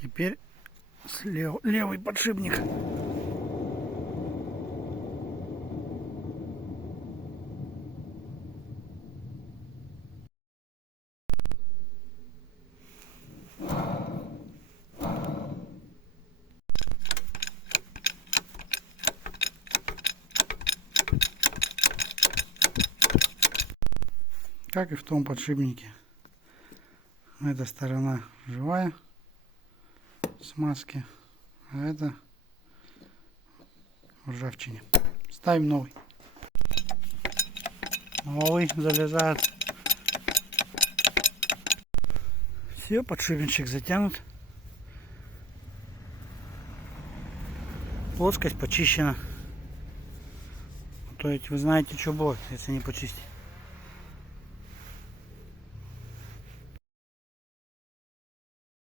Теперь левый подшипник. Как и в том подшипнике. Эта сторона живая, смазки, а это в ржавчине. Ставим новый. Новый залезает. Все, подшипничек затянут. Плоскость почищена. То есть вы знаете, что будет, если не почистить.